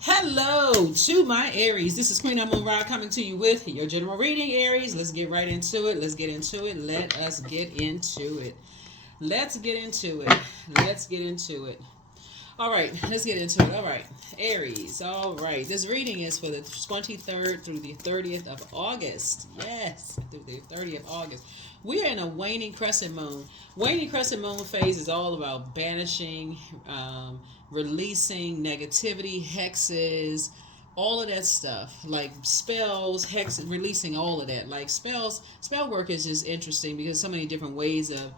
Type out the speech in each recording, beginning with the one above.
Hello to my Aries. This is Queen Amun Ra coming to you with your general reading, Aries. Let's get right into it. Let's get into it. Let us get into it. Let's get into it. Let's get into it. All right, let's get into it. All right, Aries. All right, this reading is for the 23rd through the 30th of August. Yes, through the 30th of August. We are in a waning crescent moon. Waning crescent moon phase is all about banishing, releasing negativity, hexes, all of that stuff, like spells, hex, releasing all of that. Like spell work is just interesting because so many different ways of,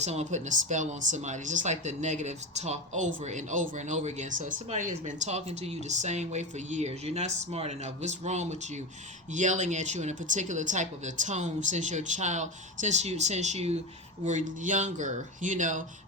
someone putting a spell on somebody. It's just like the negative talk over and over and over again. So if somebody has been talking to you the same way for years, you're not smart enough. What's wrong with you? Yelling at you in a particular type of a tone since your child, since you were younger,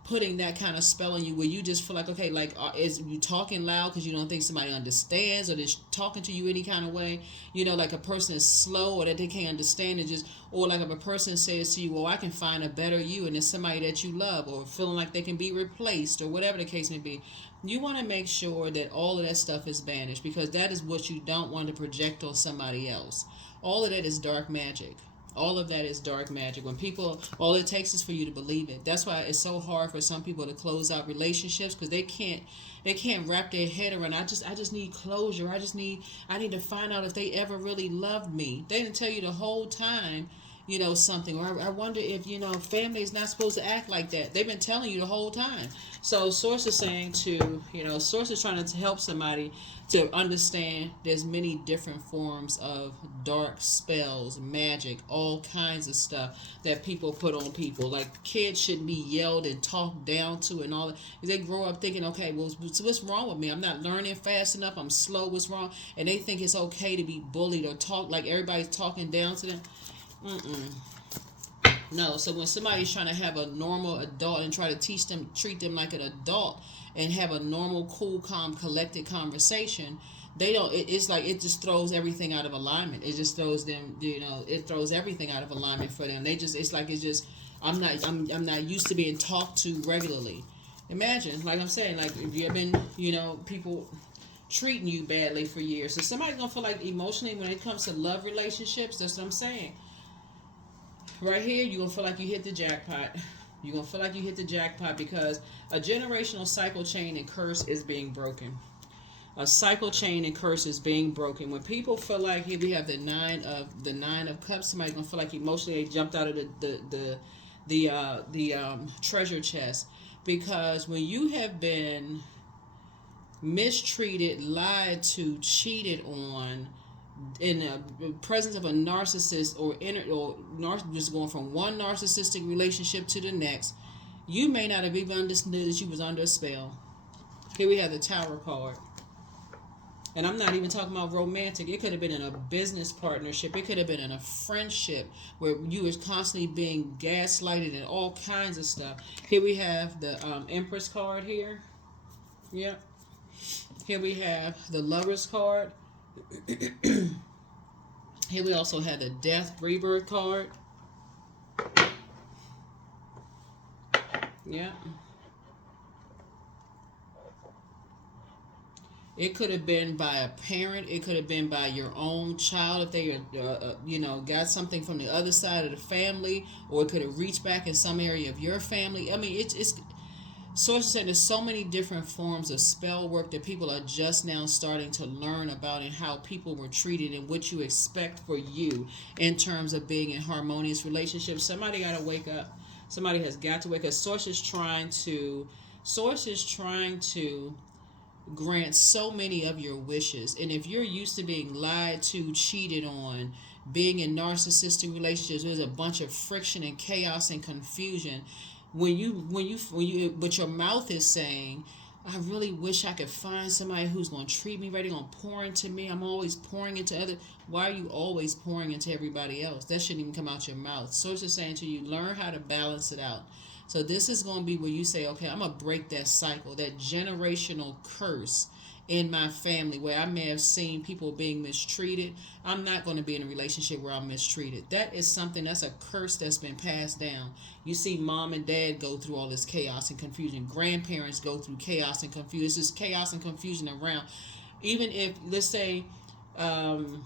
putting that kind of spell on you where you just feel like, okay, like, is you talking loud because you don't think somebody understands, or they're talking to you any kind of way, like a person is slow or that they can't understand it, just, or like if a person says to you, well, I can find a better you, and it's somebody that you love, or feeling like they can be replaced, or whatever the case may be. You want to make sure that all of that stuff is banished, because that is what you don't want to project on somebody else. All of that is dark magic. All of that is dark magic. When people, all it takes is for you to believe it. That's why it's so hard for some people to close out relationships, because they can't wrap their head around. I just need closure. I need to find out if they ever really loved me. They didn't tell you the whole time, something. Or I wonder if, family is not supposed to act like that. They've been telling you the whole time. So Source is saying Source is trying to help somebody to understand there's many different forms of dark spells, magic, all kinds of stuff that people put on people. Like kids shouldn't be yelled and talked down to and all that. They grow up thinking, okay, well, what's wrong with me? I'm not learning fast enough. I'm slow. What's wrong? And they think it's okay to be bullied or talk like everybody's talking down to them. Mm-mm. No, so when somebody's trying to have a normal adult and try to treat them like an adult and have a normal, cool, calm, collected conversation, they don't. It's like it just throws everything out of alignment. It just throws them. It throws everything out of alignment for them. It's just. I'm not used to being talked to regularly. Imagine, like I'm saying, like if you've been, people treating you badly for years, so somebody's gonna feel like emotionally when it comes to love relationships. That's what I'm saying. Right here, you're going to feel like you hit the jackpot. You're going to feel like you hit the jackpot because a generational cycle chain and curse is being broken. A cycle chain and curse is being broken. When people feel like, here we have the nine of cups, somebody's going to feel like emotionally they jumped out of the treasure chest. Because when you have been mistreated, lied to, cheated on, in the presence of a narcissist, just going from one narcissistic relationship to the next, you may not have even understood that you was under a spell. Here we have the Tower card. And I'm not even talking about romantic. It could have been in a business partnership. It could have been in a friendship where you was constantly being gaslighted and all kinds of stuff. Here we have the Empress card here. Yep. Here we have the Lovers card. Here we also had the Death Rebirth card. Yeah. It could have been by a parent. It could have been by your own child if they, got something from the other side of the family, or it could have reached back in some area of your family. I mean, it's Sources saying there's so many different forms of spell work that people are just now starting to learn about, and how people were treated and what you expect for you in terms of being in harmonious relationships. Somebody got to wake up. Somebody has got to wake up. Source is trying to grant so many of your wishes. And if you're used to being lied to, cheated on, being in narcissistic relationships, there's a bunch of friction and chaos and confusion. But your mouth is saying, I really wish I could find somebody who's going to treat me right. They're going to pour into me. I'm always pouring into others. Why are you always pouring into everybody else? That shouldn't even come out your mouth. Source is saying to you, learn how to balance it out. So this is going to be where you say, okay, I'm going to break that cycle, that generational curse in my family where I may have seen people being mistreated. I'm not going to be in a relationship where I'm mistreated. That is something, that's a curse that's been passed down. You see mom and dad go through all this chaos and confusion. Grandparents go through chaos and confusion. It's just chaos and confusion around. even if, let's say, um,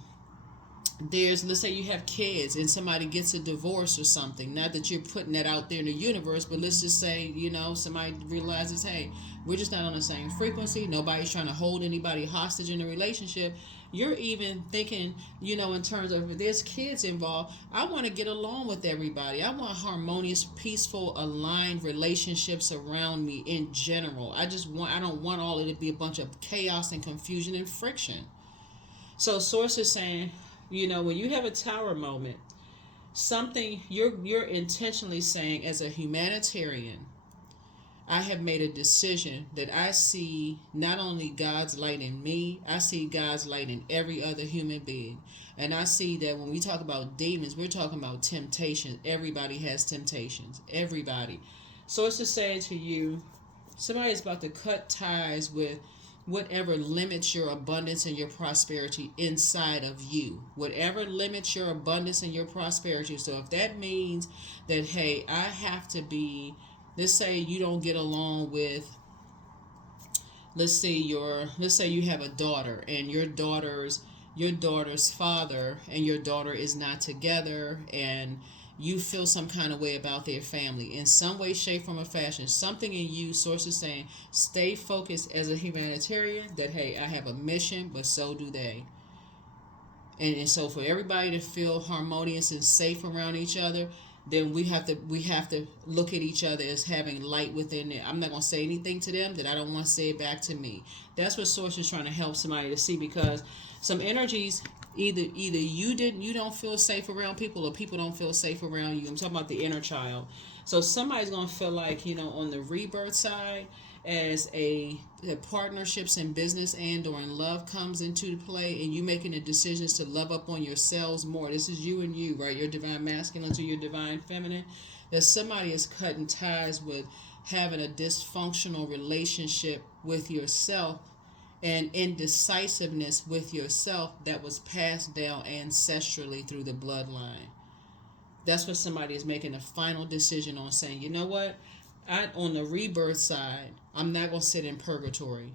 let's say you have kids and somebody gets a divorce or something, not that you're putting that out there in the universe, but let's just say, somebody realizes, hey, we're just not on the same frequency, nobody's trying to hold anybody hostage in a relationship. You're even thinking, in terms of, if there's kids involved, I want to get along with everybody. I want harmonious, peaceful, aligned relationships around me in general. I don't want all of it to be a bunch of chaos and confusion and friction. So Source is saying, when you have a tower moment, something you're intentionally saying, as a humanitarian, I have made a decision that I see not only God's light in me, I see God's light in every other human being. And I see that when we talk about demons, we're talking about temptation. Everybody has temptations. Everybody. So it's just saying to you, somebody is about to cut ties with whatever limits your abundance and your prosperity inside of you. Whatever limits your abundance and your prosperity. So if that means that, hey, I have to be, let's say you don't get along with, let's say you have a daughter, and your daughter's father and your daughter is not together, and you feel some kind of way about their family in some way, shape, form, or fashion. Something in you, Source is saying, stay focused as a humanitarian, that, hey, I have a mission, but so do they. And so for everybody to feel harmonious and safe around each other, then we have to look at each other as having light within it. I'm not going to say anything to them that I don't want to say back to me. That's what Source is trying to help somebody to see, because some energies, either you don't feel safe around people, or people don't feel safe around you. I'm talking about the inner child. So somebody's going to feel like, on the rebirth side, as the partnerships in business and or in love comes into play, and you making the decisions to love up on yourselves more. This is you and you, right? Your divine masculine to your divine feminine. That somebody is cutting ties with having a dysfunctional relationship with yourself and indecisiveness with yourself that was passed down ancestrally through the bloodline. That's what somebody is making a final decision on, saying, you know what? On the rebirth side, I'm not gonna sit in purgatory.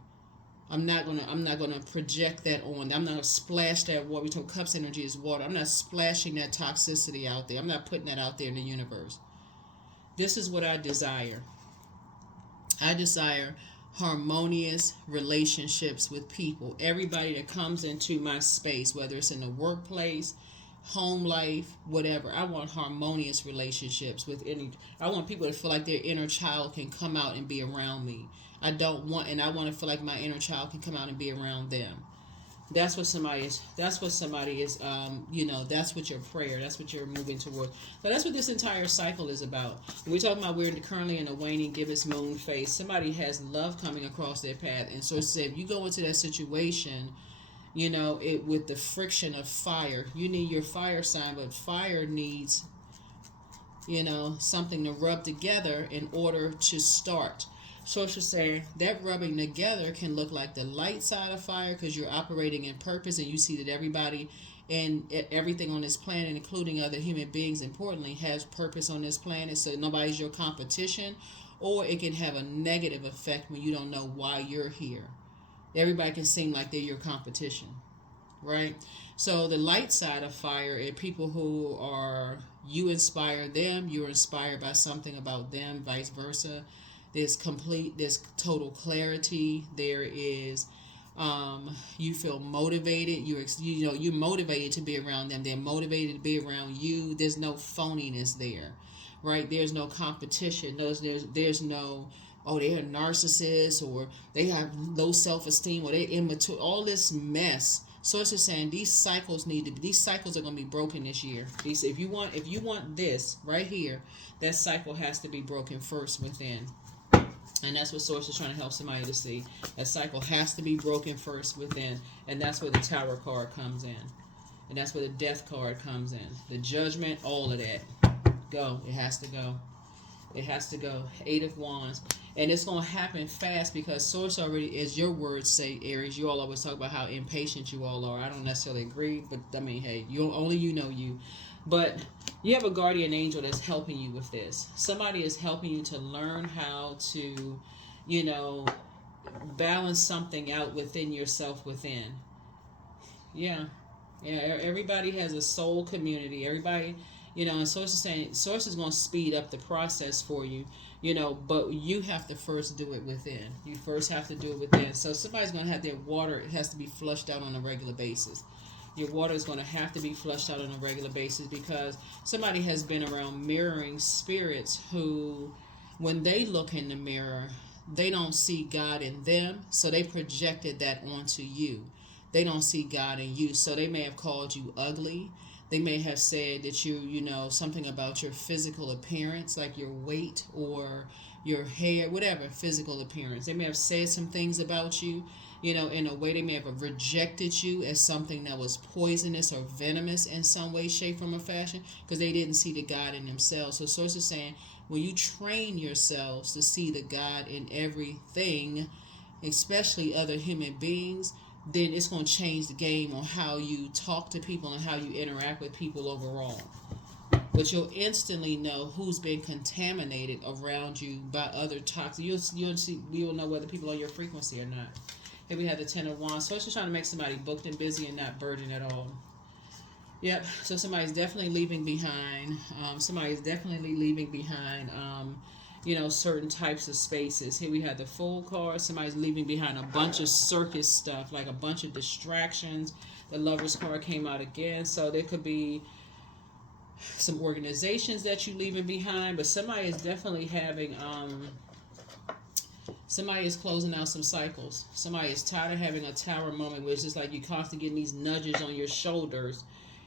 I'm not gonna project that on. I'm not gonna splash that water. We told cups energy is water. I'm not splashing that toxicity out there. I'm not putting that out there in the universe. This is what I desire. I desire harmonious relationships with people. Everybody that comes into my space, whether it's in the workplace, home life, whatever. I want harmonious relationships with I want people to feel like their inner child can come out and be around me. I want to feel like my inner child can come out and be around them. That's what somebody is, that's what your prayer, that's what you're moving towards. So that's what this entire cycle is about. And we're talking about, we're currently in a waning gibbous moon phase. Somebody has love coming across their path. And so if you go into that situation, with the friction of fire, you need your fire sign, but fire needs, something to rub together in order to start. So it's just saying that rubbing together can look like the light side of fire, because you're operating in purpose, and you see that everybody and everything on this planet, including other human beings, importantly, has purpose on this planet. So nobody's your competition. Or it can have a negative effect when you don't know why you're here. Everybody can seem like they're your competition, right? So the light side of fire are people who are, you inspire them, you're inspired by something about them, vice versa. There's total clarity. There is, you feel motivated. You're motivated to be around them. They're motivated to be around you. There's no phoniness there, right? There's no competition. There's no, oh, they're a narcissist, or they have low self-esteem, or they're immature, all this mess. So it's just saying these cycles are going to be broken this year. If you want this right here, that cycle has to be broken first within. And that's what Source is trying to help somebody to see. That cycle has to be broken first within. And that's where the Tower card comes in. And that's where the Death card comes in. The Judgment, all of that. Go. It has to go. It has to go. 8 of Wands. And it's going to happen fast, because Source already, as your words say, Aries, you all always talk about how impatient you all are. I don't necessarily agree, but I mean, hey, only you know you. But you have a guardian angel that's helping you with this. Somebody is helping you to learn how to, balance something out within yourself within. Yeah. Yeah, everybody has a soul community. Everybody, and Source is saying Source is going to speed up the process for you, but you have to first do it within. You first have to do it within. So somebody's going to have their water, it has to be flushed out on a regular basis. Your water is going to have to be flushed out on a regular basis because somebody has been around mirroring spirits who, when they look in the mirror, they don't see God in them, so they projected that onto you. They don't see God in you, so they may have called you ugly. They may have said that something about your physical appearance, like your weight or your hair, whatever physical appearance. They may have said some things about you, in a way. They may have rejected you as something that was poisonous or venomous in some way, shape, form, or fashion, because they didn't see the God in themselves. So Source is saying, when you train yourselves to see the God in everything, especially other human beings, then it's going to change the game on how you talk to people and how you interact with people overall. But you'll instantly know who's been contaminated around you by other toxic. You'll know whether people are on your frequency or not. Here we have the Ten of Wands. So it's just trying to make somebody booked and busy and not burdened at all. Yep. So somebody's definitely leaving behind. Somebody's definitely leaving behind. Certain types of spaces. Here we have the Fool card. Somebody's leaving behind a bunch of circus stuff, like a bunch of distractions. The Lover's card came out again. So there could be some organizations that you're leaving behind, but somebody is definitely having, somebody is closing out some cycles. Somebody is tired of having a tower moment where it's just like you constantly getting these nudges on your shoulders.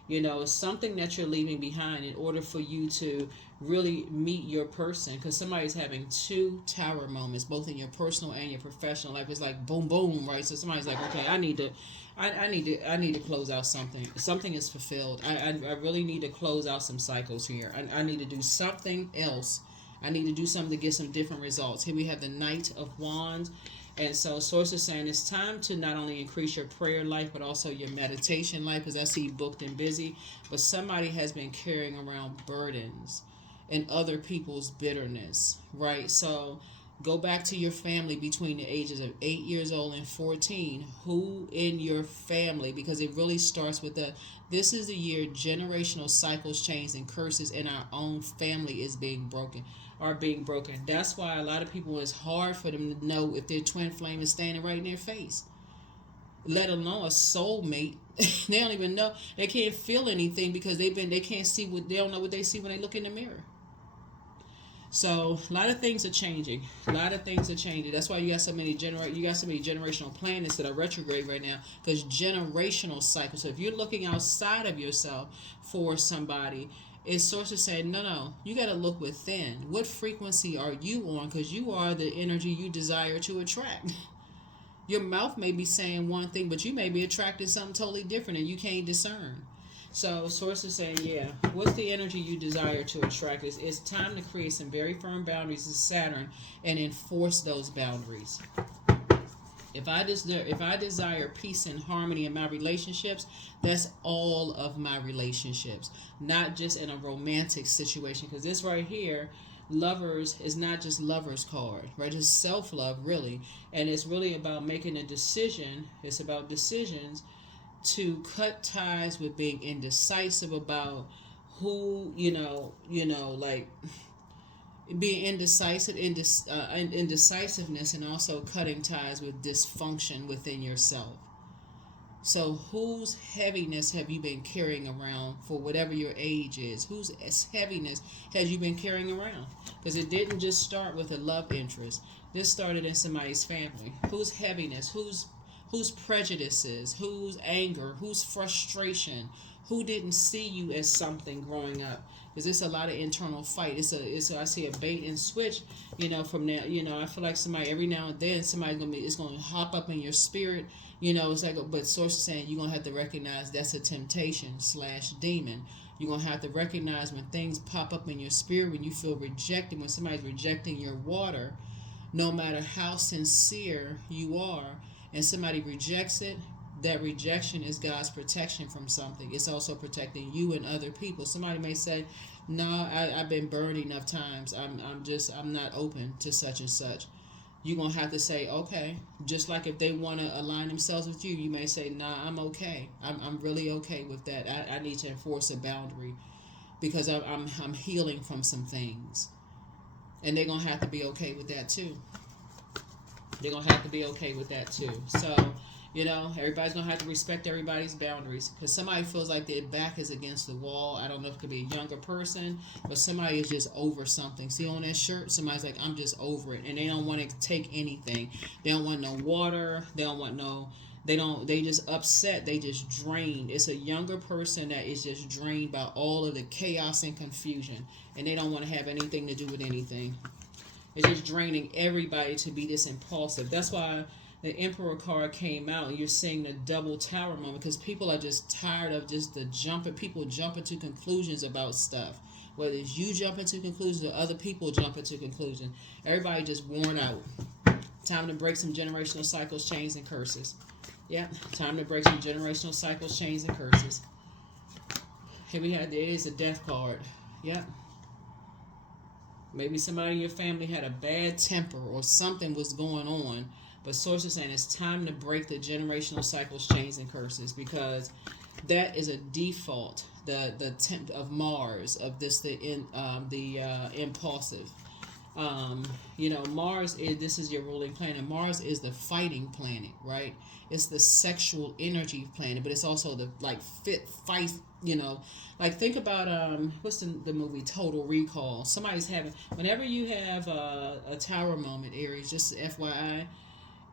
It's something that you're leaving behind in order for you to really meet your person, because somebody's having two tower moments, both in your personal and your professional life. It's like boom, boom, right? So somebody's like, okay, I need to close out something. Something is fulfilled. I really need to close out some cycles here. I need to do something else. I need to do something to get some different results. Here we have the Knight of Wands. And so Source is saying it's time to not only increase your prayer life, but also your meditation life, because I see you booked and busy. But somebody has been carrying around burdens and other people's bitterness, right? So go back to your family between the ages of 8 years old and 14. Who in your family, because it really starts with this is the year generational cycles change and curses in our own family is being broken. That's why a lot of people, it's hard for them to know if their twin flame is standing right in their face, let alone a soulmate. They don't even know. They can't feel anything because they can't see they don't know what they see when they look in the mirror. So a lot of things are changing. That's why you got so many generational planets that are retrograde right now, because generational cycles. So if you're looking outside of yourself for somebody, it's Source is saying, no, you got to look within. What frequency are you on? Because you are the energy you desire to attract. Your mouth may be saying one thing, but you may be attracting something totally different and you can't discern. So Source is saying, yeah, what's the energy you desire to attract? It's time to create some very firm boundaries with Saturn and enforce those boundaries. If I desire peace and harmony in my relationships, that's all of my relationships, not just in a romantic situation. Because this right here, Lovers, is not just Lovers card, right? It's self-love, really. And it's really about making a decision. It's about decisions to cut ties with being indecisive about who, like being indecisiveness, and also cutting ties with dysfunction within yourself. So whose heaviness have you been carrying around for whatever your age is? Whose heaviness has you been carrying around? Because it didn't just start with a love interest. This started in somebody's family. Whose heaviness? Whose prejudices? Whose anger? Whose frustration? Who didn't see you as something growing up? Because it's a lot of internal fight. I see a bait and switch, from now, I feel like somebody, every now and then, it's going to hop up in your spirit, it's like, but Source is saying you're going to have to recognize that's a temptation / demon. You're going to have to recognize when things pop up in your spirit, when you feel rejected, when somebody's rejecting your water, no matter how sincere you are, and somebody rejects it, that rejection is God's protection from something. It's also protecting you and other people. Somebody may say, no, I've been burned enough times. I'm not open to such and such. you're going to have to say, okay. Just like if they want to align themselves with you, you may say, nah, I'm okay. I'm really okay with that. I need to enforce a boundary because I'm healing from some things. And they're going to have to be okay with that too. They're going to have to be okay with that too. So, everybody's going to have to respect everybody's boundaries. Because somebody feels like their back is against the wall. I don't know if it could be a younger person, but somebody is just over something. See on that shirt? Somebody's like, I'm just over it. And they don't want to take anything. They don't want no water. They don't want no... They just upset. They just drained. It's a younger person that is just drained by all of the chaos and confusion. And they don't want to have anything to do with anything. It's just draining everybody to be this impulsive. That's why the Emperor card came out and you're seeing the double tower moment, because people are just tired of just people jumping to conclusions about stuff. Whether it's you jumping to conclusions or other people jumping to conclusions. Everybody just worn out. Time to break some generational cycles, chains, and curses. Yeah, time to break some generational cycles, chains, and curses. Here there is a death card. Yep. Maybe somebody in your family had a bad temper or something was going on. But source is saying it's time to break the generational cycles, chains, and curses, because that is a default. The temp of Mars, of this impulsive. Mars this is your ruling planet. Mars is the fighting planet, right? It's the sexual energy planet, but it's also the fight. Like think about what's the movie Total Recall. Somebody's having, whenever you have a tower moment, Aries, just FYI,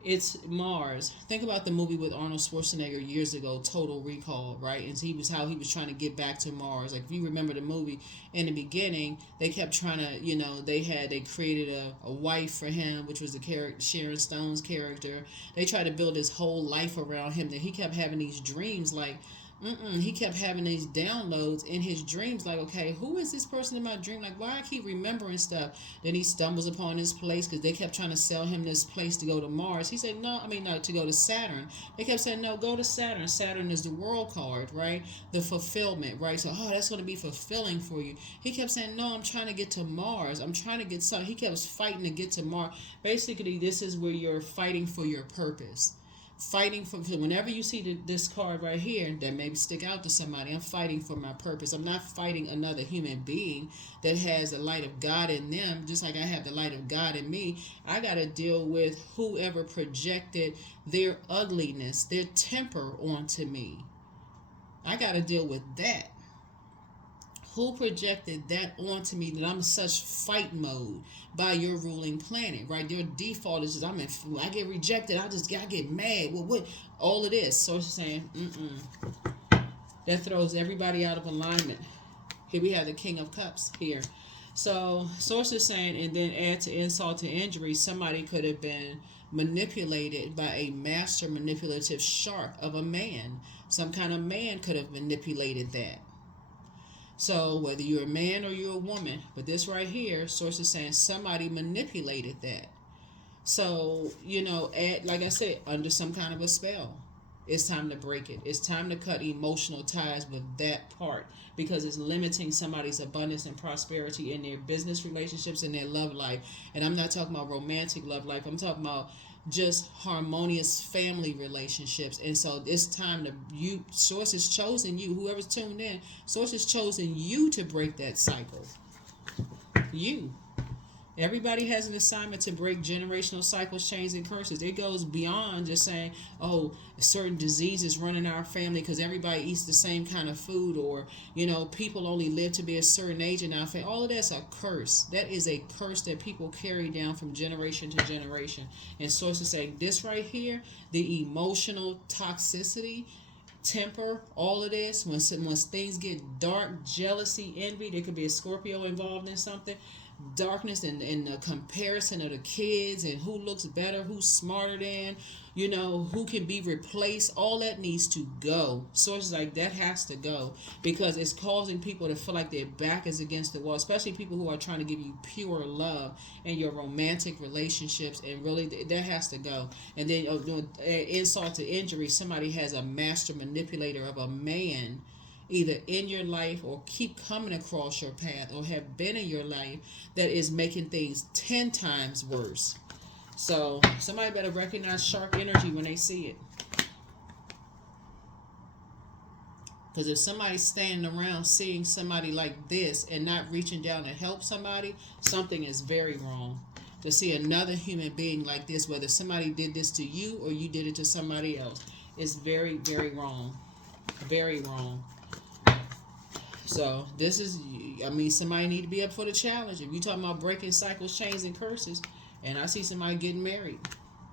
it's Mars. Think about the movie with Arnold Schwarzenegger years ago, Total Recall, right? And how he was trying to get back to Mars. Like if you remember the movie, in the beginning, they kept trying to, they created a wife for him, which was the character, Sharon Stone's character. They tried to build his whole life around him. That he kept having these dreams like, he kept having these downloads in his dreams like, okay, who is this person in my dream? Like, why I keep remembering stuff? Then he stumbles upon this place because they kept trying to sell him this place to go to Mars. He said, no, to go to Saturn. They kept saying, no, go to Saturn. Saturn is the world card, right? The fulfillment, right? So, that's going to be fulfilling for you. He kept saying, no, I'm trying to get to Mars. I'm trying to get something. He kept fighting to get to Mars. Basically, this is where you're fighting for your purpose. Fighting for, whenever you see this card right here that maybe stick out to somebody, I'm fighting for my purpose. I'm not fighting another human being that has the light of God in them, just like I have the light of God in me. I got to deal with whoever projected their ugliness, their temper onto me. I got to deal with that. Who projected that onto me that I'm in such fight mode by your ruling planet, right? Their default is just, I get rejected. I get mad. Well, what? All of this. So it's saying, that throws everybody out of alignment. Here we have the King of Cups here. So source is saying, and then add to insult to injury, somebody could have been manipulated by a master manipulative shark of a man. Some kind of man could have manipulated that. So whether you're a man or you're a woman, but this right here, source is saying somebody manipulated that. So, like I said, under some kind of a spell. It's time to break it. It's time to cut emotional ties with that part, because it's limiting somebody's abundance and prosperity in their business relationships and their love life. And I'm not talking about romantic love life. I'm talking about just harmonious family relationships. And so it's time to, source has chosen you, whoever's tuned in, source has chosen you to break that cycle. You. Everybody has an assignment to break generational cycles, chains, and curses. It goes beyond just saying, certain diseases run in our family because everybody eats the same kind of food, or, people only live to be a certain age in our family. All of that's a curse. That is a curse that people carry down from generation to generation. And sources say this right here, the emotional toxicity, temper, all of this, when things get dark, jealousy, envy, there could be a Scorpio involved in something. Darkness and the comparison of the kids and who looks better, who's smarter than, who can be replaced, all that needs to go. Sources like that has to go, because it's causing people to feel like their back is against the wall, especially people who are trying to give you pure love in your romantic relationships, and really that has to go. And then insult to injury, somebody has a master manipulator of a man either in your life or keep coming across your path or have been in your life that is making things 10 times worse. So somebody better recognize shark energy when they see it. Because if somebody's standing around seeing somebody like this and not reaching down to help somebody, something is very wrong. To see another human being like this, whether somebody did this to you or you did it to somebody else, is very, very wrong. Very wrong. So this is, I mean, somebody need to be up for the challenge. If you're talking about breaking cycles, chains, and curses, and I see somebody getting married.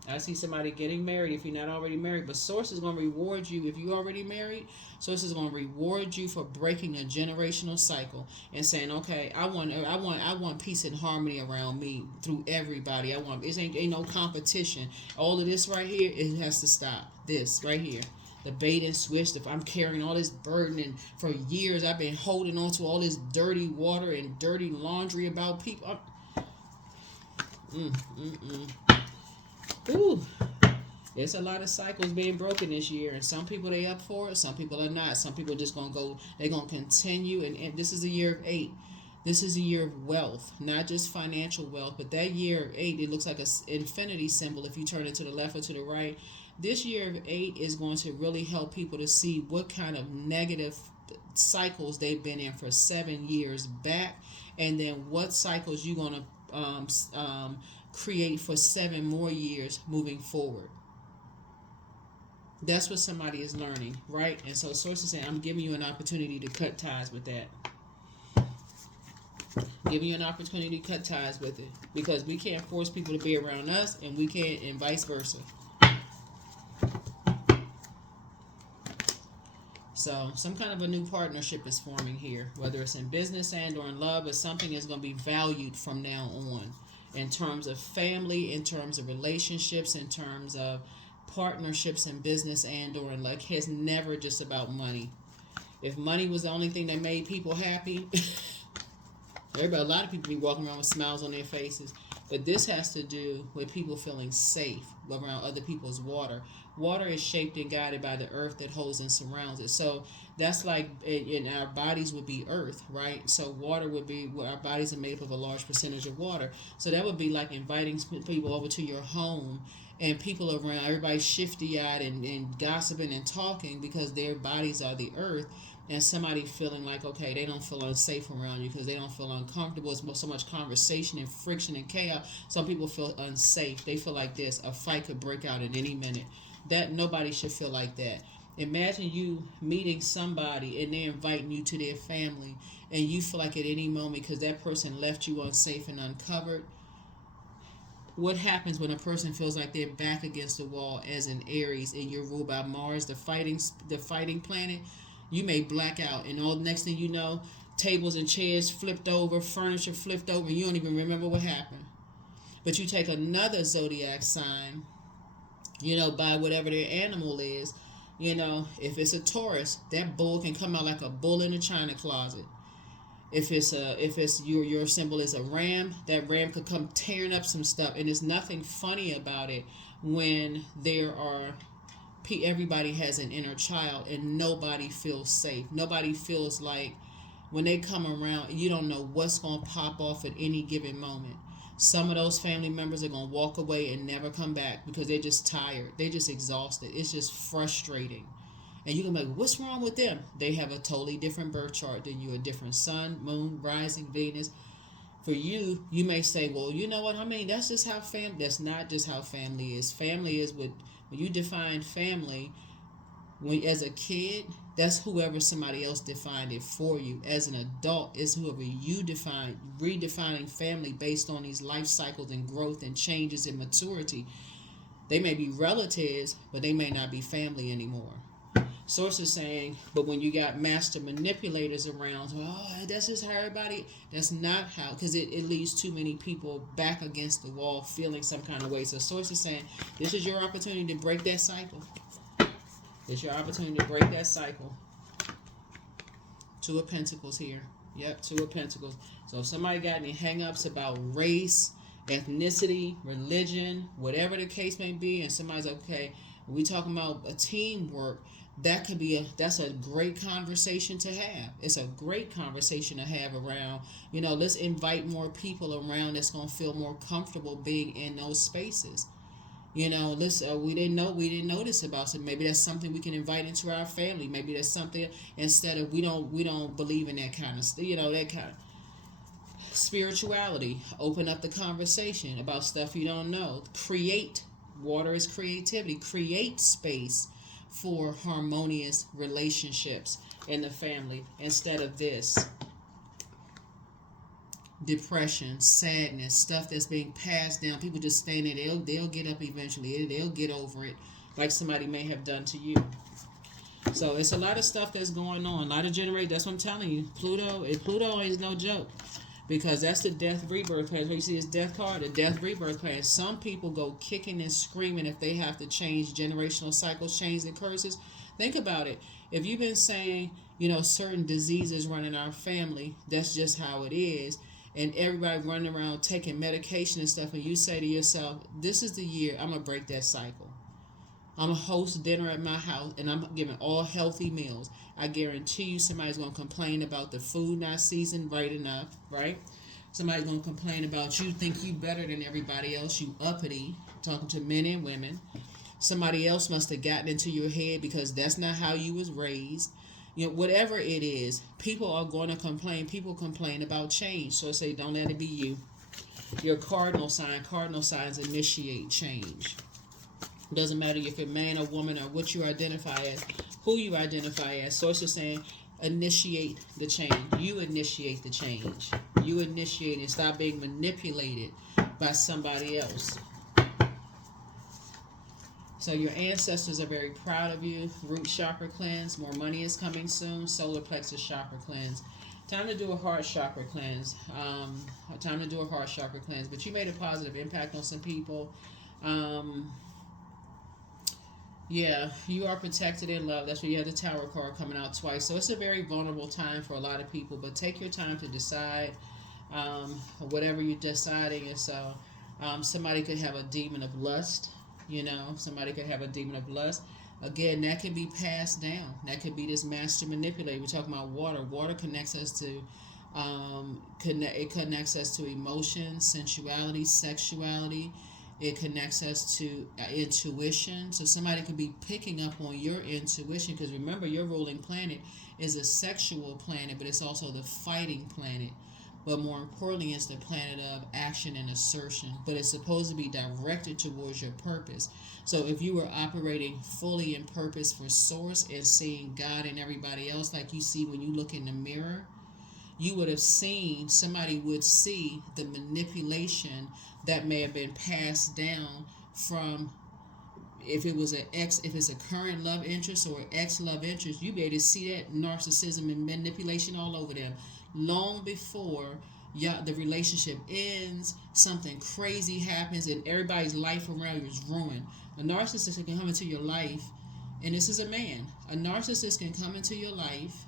I see somebody getting married if you're not already married. But Source is going to reward you if you're already married. Source is going to reward you for breaking a generational cycle and saying, okay, I want peace and harmony around me through everybody. It ain't no competition. All of this right here, it has to stop. This right here. The bait and switch. If I'm carrying all this burden, and for years I've been holding on to all this dirty water and dirty laundry about people. Ooh, there's a lot of cycles being broken this year, and some people they up for it, some people are not. Some people just gonna go, they're gonna continue, and this is a year of 8. This is a year of wealth, not just financial wealth, but that year of 8, it looks like an infinity symbol if you turn it to the left or to the right. This year of 8 is going to really help people to see what kind of negative cycles they've been in for 7 years back, and then what cycles you're going to create for 7 more years moving forward. That's what somebody is learning, right? And so Source is saying, I'm giving you an opportunity to cut ties with that. Giving you an opportunity to cut ties with it. Because we can't force people to be around us, and we can't, and vice versa. So some kind of a new partnership is forming here, whether it's in business and or in love, but something is going to be valued from now on in terms of family, in terms of relationships, in terms of partnerships in business and or in luck. It's never just about money. If money was the only thing that made people happy, a lot of people be walking around with smiles on their faces. But this has to do with people feeling safe around other people's water. Water is shaped and guided by the earth that holds and surrounds it. So that's like, in our bodies would be earth, right? So water would be, our bodies are made up of a large percentage of water. So that would be like inviting people over to your home, and people around, everybody's shifty-eyed and gossiping and talking because their bodies are the earth. And somebody feeling like, okay, they don't feel unsafe around you because they don't feel uncomfortable. It's so much conversation and friction and chaos. Some people feel unsafe. They feel like this. A fight could break out at any minute. That nobody should feel like that. Imagine you meeting somebody and they're inviting you to their family, and you feel like at any moment, because that person left you unsafe and uncovered. What happens when a person feels like they're back against the wall as an Aries and you're ruled by Mars, the fighting planet? You may black out, and all next thing you know, tables and chairs flipped over, furniture flipped over, and you don't even remember what happened. But you take another zodiac sign, by whatever their animal is. If it's a Taurus, that bull can come out like a bull in a china closet. If it's your symbol is a ram, that ram could come tearing up some stuff, and there's nothing funny about it when everybody has an inner child and nobody feels safe. Nobody feels like when they come around, you don't know what's going to pop off at any given moment. Some of those family members are going to walk away and never come back because they're just tired. They're just exhausted. It's just frustrating. And you can be like, what's wrong with them? They have a totally different birth chart than you, a different sun, moon, rising, Venus. For you, you may say, well, you know what? That's just how that's not just how family is. Family is when you define family, as a kid, that's whoever somebody else defined it for you. As an adult, it's whoever you define, redefining family based on these life cycles and growth and changes in maturity. They may be relatives, but they may not be family anymore. Source is saying, but when you got master manipulators around, that's just how everybody, that's not how, because it leaves too many people back against the wall feeling some kind of way. So Source is saying, this is your opportunity to break that cycle. It's your opportunity to break that cycle. 2 of Pentacles here. Yep, 2 of Pentacles. So if somebody got any hang-ups about race, ethnicity, religion, whatever the case may be, and somebody's okay, We talking about a teamwork. That's a great conversation to have. It's a great conversation to have around, let's invite more people around that's going to feel more comfortable being in those spaces. Let's we didn't know this about it. Maybe that's something we can invite into our family. Maybe that's something, instead of we don't believe in that kind of that kind of spirituality. Open up the conversation about stuff you don't know. Create. Water is creativity. Create space for harmonious relationships in the family, instead of this depression, sadness, stuff that's being passed down. People just staying there. They'll get up eventually. They'll get over it, like somebody may have done to you. So it's a lot of stuff that's going on. A lot of generate. That's what I'm telling you. Pluto is no joke, because that's the death rebirth plan. So you see his death card, the death rebirth plan. Some people go kicking and screaming if they have to change generational cycles, change the curses. Think about it. If you've been saying, certain diseases run in our family, that's just how it is, and everybody running around taking medication and stuff, and you say to yourself, this is the year I'm going to break that cycle. I'm going to host dinner at my house, and I'm giving all healthy meals. I guarantee you somebody's going to complain about the food not seasoned right enough, right? Somebody's going to complain about you think you better than everybody else, you uppity, talking to men and women. Somebody else must have gotten into your head because that's not how you was raised. Whatever it is, people are going to complain. People complain about change. So I say, don't let it be you. Your cardinal signs initiate change. Doesn't matter if you're man or woman or what you identify as, who you identify as. Source is saying, initiate the change. You initiate the change. You initiate and stop being manipulated by somebody else. So your ancestors are very proud of you. Root chakra cleanse. More money is coming soon. Solar plexus chakra cleanse. Time to do a heart chakra cleanse. But you made a positive impact on some people. Yeah, you are protected in love. That's where you have the Tower card coming out twice. So it's a very vulnerable time for a lot of people. But take your time to decide whatever you're deciding. And so somebody could have a demon of lust. Somebody could have a demon of lust. Again, that can be passed down. That could be this master manipulator. We're talking about water. Water connects us to it connects us to emotions, sensuality, sexuality. It connects us to intuition. So somebody could be picking up on your intuition, because remember, your ruling planet is a sexual planet, but it's also the fighting planet. But more importantly, it's the planet of action and assertion. But it's supposed to be directed towards your purpose. So if you were operating fully in purpose for source and seeing God and everybody else like you see when you look in the mirror, you would have seen, somebody would see the manipulation that may have been passed down from, if it's a current love interest or ex love interest, you be able to see that narcissism and manipulation all over them long before the relationship ends. Something crazy happens and everybody's life around you is ruined. A narcissist can come into your life, and this is a man. A narcissist can come into your life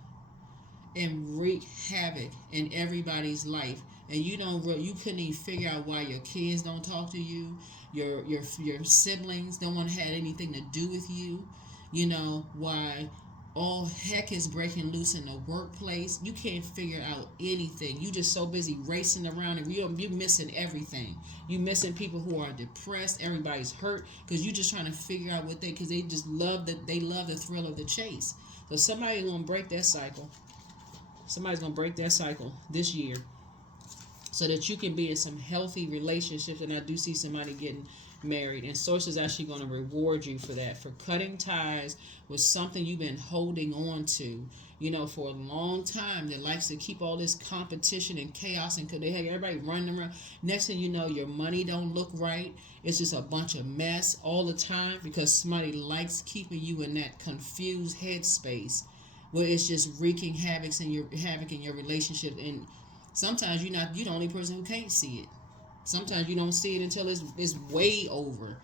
and wreak havoc in everybody's life, and you couldn't even figure out why your kids don't talk to you, your siblings don't want to have anything to do with you, why all heck is breaking loose in the workplace. You can't figure out anything. You just so busy racing around, and you're missing everything. You missing people who are depressed. Everybody's hurt because you're just trying to figure out because they just love the thrill of the chase. So somebody's gonna break that cycle. Somebody's going to break that cycle this year so that you can be in some healthy relationships. And I do see somebody getting married. And Source is actually going to reward you for that, for cutting ties with something you've been holding on to, for a long time, that likes to keep all this competition and chaos, and they have everybody running around. Next thing you know, your money don't look right. It's just a bunch of mess all the time because somebody likes keeping you in that confused headspace where it's just wreaking havoc in your relationship. And sometimes you're the only person who can't see it. Sometimes you don't see it until it's way over,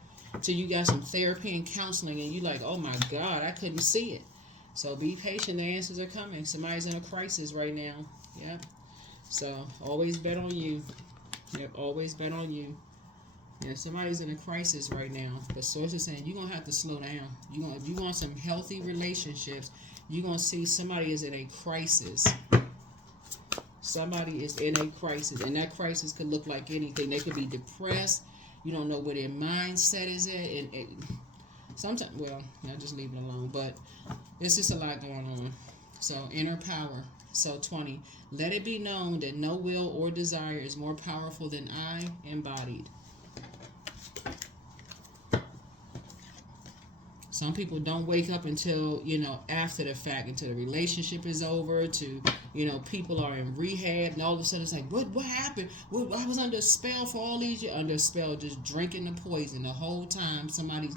till you got some therapy and counseling, and you're like, oh my God, I couldn't see it. So be patient. The answers are coming. Somebody's in a crisis right now. Yeah. So always bet on you. Yep. Always bet on you. Yeah, somebody's in a crisis right now. But source is saying you're gonna have to slow down. If you want some healthy relationships, you're gonna see somebody is in a crisis. Somebody is in a crisis, and that crisis could look like anything. They could be depressed. You don't know where their mindset is at, and sometimes, well, I'll just leave it alone. But it's just a lot going on. So inner power. So 20. Let it be known that no will or desire is more powerful than I embodied. Some people don't wake up until, after the fact, until the relationship is over, people are in rehab, and all of a sudden it's like, what happened? I was under a spell for all these years. Under a spell, just drinking the poison the whole time. Somebody's,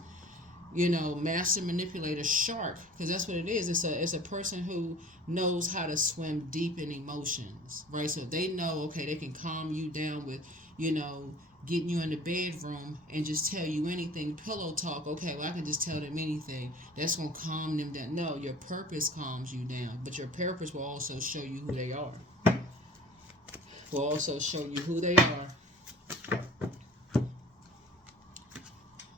master manipulator shark, because that's what it is. It's a person who knows how to swim deep in emotions, right? So they know, okay, they can calm you down with, getting you in the bedroom and just tell you anything, pillow talk. Okay, well, I can just tell them anything. That's going to calm them down. No, your purpose calms you down, but your purpose will also show you who they are. Will also show you who they are.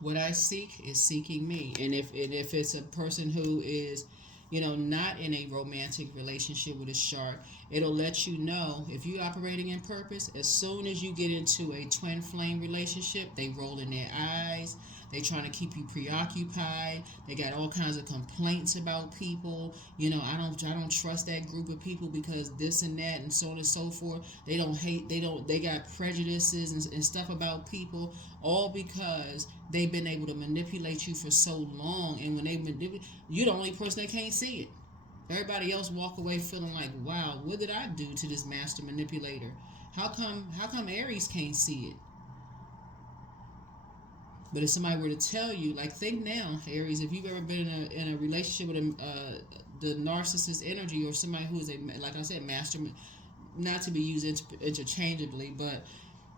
What I seek is seeking me. And if it's a person who is, not in a romantic relationship with a shark, it'll let you know if you're operating in purpose. As soon as you get into a twin flame relationship, they roll in their eyes. They trying to keep you preoccupied. They got all kinds of complaints about people. I don't trust that group of people because this and that and so on and so forth. They don't hate. They got prejudices and stuff about people, all because they've been able to manipulate you for so long. And when they manipulate, you're the only person that can't see it. Everybody else walk away feeling like, wow, what did I do to this master manipulator? How come Aries can't see it? But if somebody were to tell you, like, think now, Aries, if you've ever been in a relationship with the narcissist energy, or somebody who is like I said, master, not to be used interchangeably, but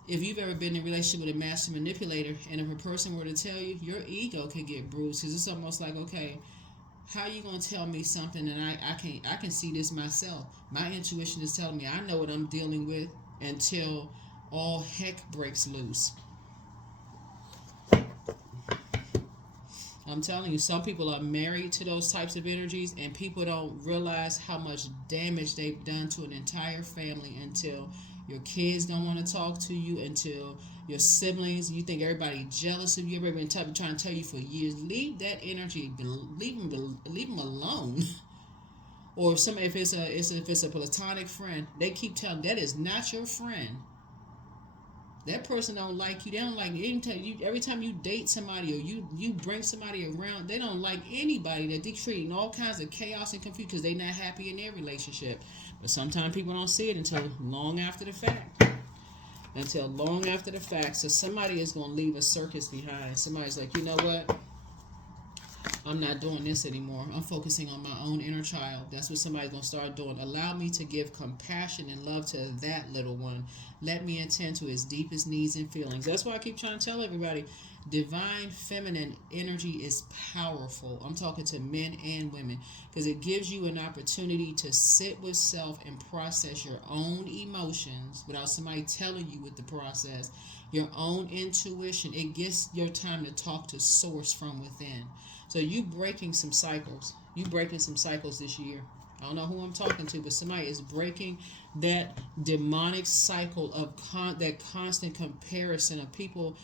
if you've ever been in a relationship with a master manipulator, and if a person were to tell you, your ego could get bruised, because it's almost like, okay, how are you gonna tell me something and I can see this myself? My intuition is telling me I know what I'm dealing with until all heck breaks loose. I'm telling you, some people are married to those types of energies, and people don't realize how much damage they've done to an entire family until your kids don't want to talk to you, until your siblings, you think everybody jealous of you, everybody been trying to tell you for years. Leave that energy, leave them alone. Or if it's a platonic friend, they keep telling that is not your friend. That person don't like you. They don't like you. Every time you date somebody or you bring somebody around, they don't like anybody. That they creating all kinds of chaos and confusion because they're not happy in their relationship. But sometimes people don't see it until long after the fact. So somebody is going to leave a circus behind. Somebody's like, you know what? I'm not doing this anymore. I'm focusing on my own inner child. That's what somebody's going to start doing. Allow me to give compassion and love to that little one. Let me attend to his deepest needs and feelings. That's why I keep trying to tell everybody, divine feminine energy is powerful. I'm talking to men and women, because it gives you an opportunity to sit with self and process your own emotions without somebody telling you what the process. Your own intuition. It gives your time to talk to source from within. So you breaking some cycles. You breaking some cycles this year. I don't know who I'm talking to, but somebody is breaking that demonic cycle of that constant comparison of people.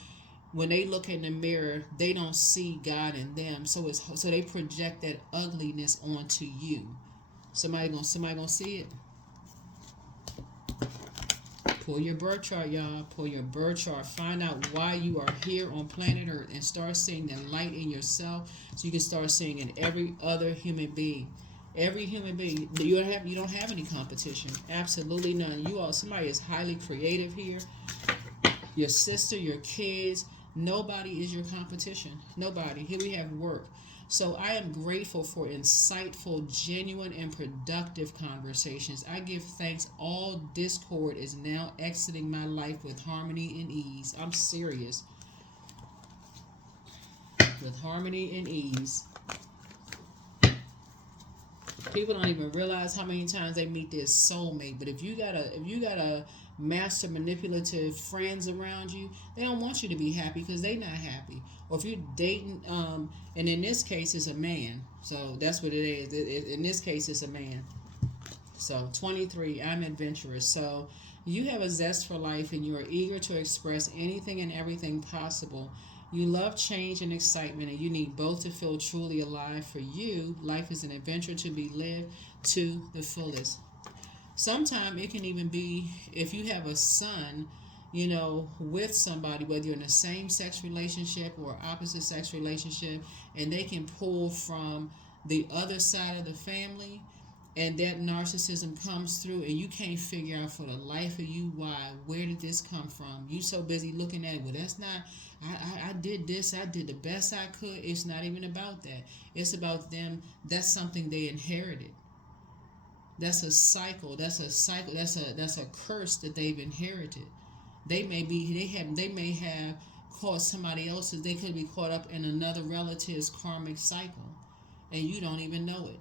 When they look in the mirror, they don't see God in them. So they project that ugliness onto you. Somebody gonna see it. Pull your birth chart, y'all. Pull your birth chart. Find out why you are here on planet Earth, and start seeing the light in yourself, so you can start seeing in every other human being. Every human being. You don't have any competition. Absolutely none. Somebody is highly creative here. Your sister, your kids. Nobody is your competition. Nobody. Here we have work. So I am grateful for insightful, genuine, and productive conversations. I give thanks all discord is now exiting my life with harmony and ease. I'm serious. With harmony and ease. People don't even realize how many times they meet their soulmate. But if you got a master manipulative friends around you, they don't want you to be happy because they not happy. Or if you're dating, and in this case it's a man, so that's what it is. In this case it's a man. So 23, I'm adventurous. So you have a zest for life and you are eager to express anything and everything possible. You love change and excitement, and you need both to feel truly alive. For you, life is an adventure to be lived to the fullest. Sometimes it can even be if you have a son, with somebody, whether you're in a same sex relationship or opposite sex relationship, and they can pull from the other side of the family, and that narcissism comes through, and you can't figure out for the life of you why. Where did this come from? You so busy looking at, well, that's not, I did this, I did the best I could. It's not even about that. It's about them. That's something they inherited. That's a cycle. That's a cycle. That's a curse that they've inherited. They may have caught somebody else's. They could be caught up in another relative's karmic cycle, and you don't even know it.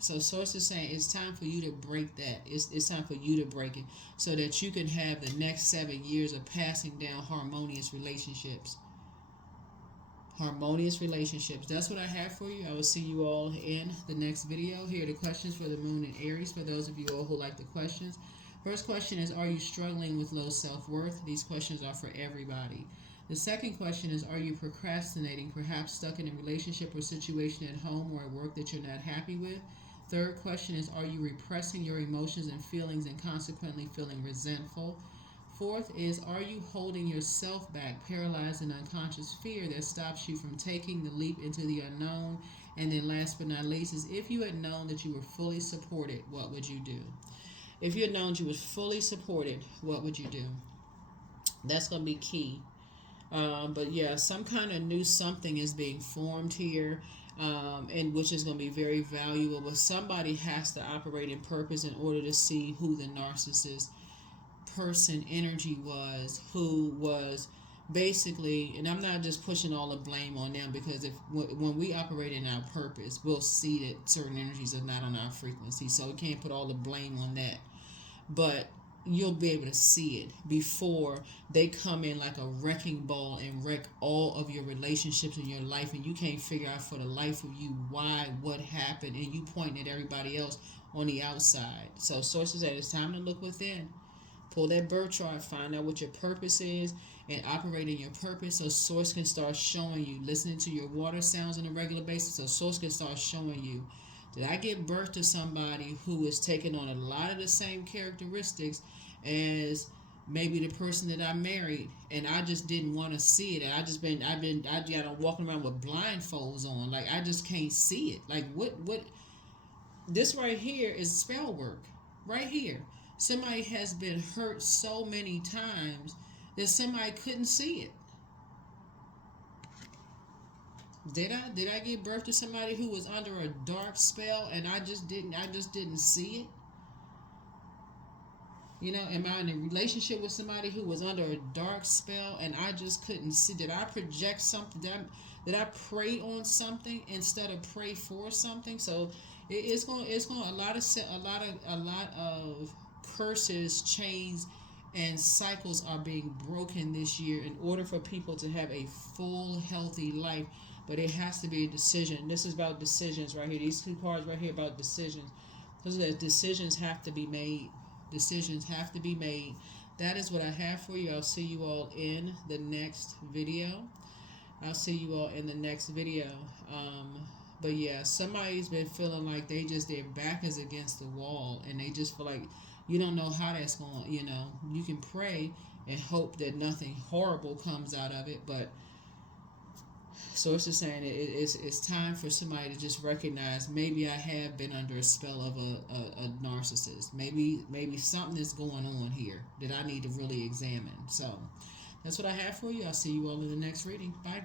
So source is saying it's time for you to break that. It's time for you to break it so that you can have the next 7 years of passing down harmonious relationships. Harmonious relationships. That's what I have for you. I will see you all in the next video. Here are the questions for the moon and Aries, for those of you all who like the questions. First question is, are you struggling with low self-worth? These questions are for everybody. The second question is, are you procrastinating, perhaps stuck in a relationship or situation at home or at work that you're not happy with? Third question is, are you repressing your emotions and feelings and consequently feeling resentful? Fourth is, are you holding yourself back, paralyzed in unconscious fear that stops you from taking the leap into the unknown? And then last but not least is, if you had known that you were fully supported, what would you do? If you had known you were fully supported, what would you do? That's going to be key. But yeah, some kind of new something is being formed here, and which is going to be very valuable. But somebody has to operate in purpose in order to see who the narcissist person energy was, who was basically, and I'm not just pushing all the blame on them, because if when we operate in our purpose, we'll see that certain energies are not on our frequency, so we can't put all the blame on that. But you'll be able to see it before they come in like a wrecking ball and wreck all of your relationships in your life, and you can't figure out for the life of you why, what happened, and you pointing at everybody else on the outside. So sources that it's time to look within. Pull that birth chart, find out what your purpose is, and operate in your purpose so source can start showing you, listening to your water sounds on a regular basis, so source can start showing you, did I give birth to somebody who is taking on a lot of the same characteristics as maybe the person that I married, and I just didn't want to see it. I'm walking around with blindfolds on, like I just can't see it. Like what this right here is spell work, right here. Somebody has been hurt so many times that somebody couldn't see it. Did I give birth to somebody who was under a dark spell and I just didn't see it? Am I in a relationship with somebody who was under a dark spell and I just couldn't see? Did I project something? Did I prey on something instead of pray for something? So it's going a lot of curses, chains, and cycles are being broken this year in order for people to have a full, healthy life. But it has to be a decision. This is about decisions right here. These two cards right here about decisions. Because decisions have to be made. Decisions have to be made. That is what I have for you. I'll see you all in the next video. But yeah, somebody's been feeling like their back is against the wall, and they just feel like you don't know how that's going. You can pray and hope that nothing horrible comes out of it, but source is saying it's time for somebody to just recognize, maybe I have been under a spell of a narcissist. Maybe something is going on here that I need to really examine. So that's what I have for you. I'll see you all in the next reading. Bye.